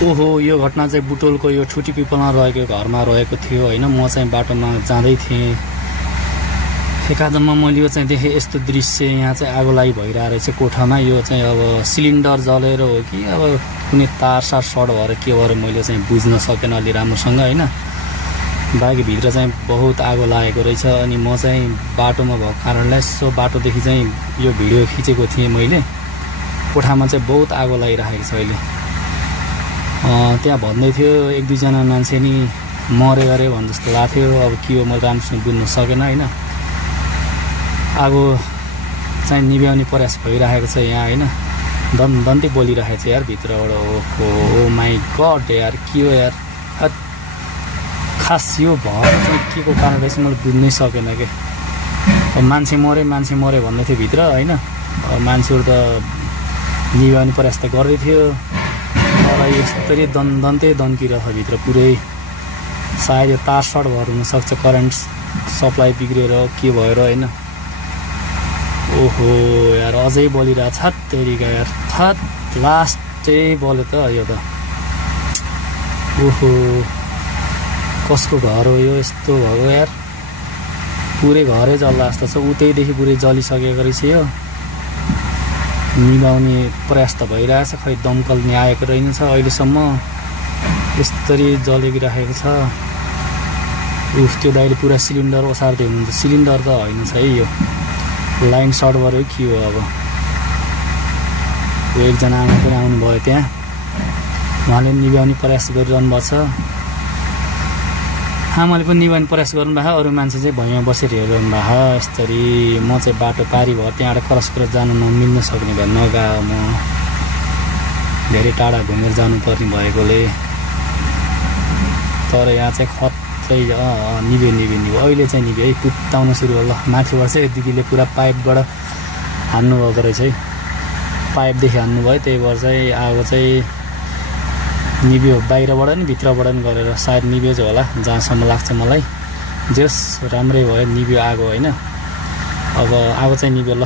ओहो यो घटना चाहिँ बुटोलको यो ठुटी पिपलमा रहेको घरमा रहेको थियो हैन। म चाहिँ बाटोमा जाँदै थिएँ, एकाजम्मा मैले यो चाहिँ देखेँ यस्तो दृश्य। यहाँ चाहिँ आगो लागि भइरहेको रहेछ कोठामा। यो चाहिँ अब सिलिन्डर जलेर हो कि अब कुनै तार सार सर्ट भएर के भएर मैले चाहिँ बुझ्न सकेन अलि राम्रोसँग हैन। बाँकी भित्र चाहिँ बहुत आगो लागेको रहेछ। अनि म चाहिँ बाटोमा भएको कारणले यसो बाटोदेखि चाहिँ यो भिडियो खिचेको थिएँ मैले। कोठामा चाहिँ बहुत आगो लागिरहेको छ अहिले। त्यहाँ भन्दै थियो एक दुईजना मान्छे नि मरे गरे भन् जस्तो लाग्थ्यो। अब के हो मैले राम्रोसँग बुझ्न सकेन हैन। आगो चाहिँ निभ्याउने प्रयास भइरहेको छ यहाँ हैन। दन्ती बोलिरहेको छ यार भित्रबाट। ओ माई गड यार, के हो यार। खास यो भएर चाहिँ के को कारण रहेछ मैले बुझ्नै सकेन के। अब मान्छे मरे भन्दै थियो भित्र हैन। मान्छेहरू त निभाउने प्रयास त गर्दै थियो, तर यस्तरी दन्तै दन्किरहेछ भित्र पुरै। सायद यो तार सर्ट भएर हुनसक्छ, करेन्ट सप्लाई बिग्रेर के भएर हैन। ओहो यार अझै बलिरहेछ तेरिका यार। लास्टै बल्यो त यो त। ओहो कसको घर हो यो यस्तो भएको यार। पुरै घरै जल्ला जस्तो छ। उतैदेखि पुरै जलिसकेको रहेछ यो। निभाउने प्रयास त भइरहेछ, खै दमकल नि आएको रहेनछ अहिलेसम्म। यस्तरी जलिरहेको छ। त्यो दाइले पुरा सिलिन्डर ओसार्दै हुनुहुन्छ। सिलिन्डर त होइन छ है यो, लाइन सर्ट गऱ्यो के हो अब। एकजना आमा पनि आउनुभयो त्यहाँ, उहाँले निभाउने प्रयास गरिरहनु भएको छ। आमाले पनि निभाउने प्रयास गर्नुभएको। अरू मान्छे चाहिँ भुइँमा बसेर हेरिरहनु भएको। यस्तरी म चाहिँ बाटो पारी भएर त्यहाँबाट क्रस गरेर जानु नमिल्न सक्ने भए नगएको। म धेरै टाढा घुमेर जानुपर्ने भएकोले। तर यहाँ चाहिँ खत्रै निभ्यो। अहिले चाहिँ निभ्यो है, पुत्ताउन सुरु भयो। ल माथिबाट चाहिँ दिदीले पुरा पाइपबाट हान्नुभएको रहेछ है। पाइपदेखि हान्नुभयो, त्यही भएर चाहिँ आगो चाहिँ निभ्यो। बाहिरबाट नि भित्रबाट नि गरेर सायद निभ्यो चाहिँ होला जहाँसम्म लाग्छ मलाई। जेस राम्रै भयो, निभ्यो आगो हैन। अब आगो चाहिँ निभ्यो। ल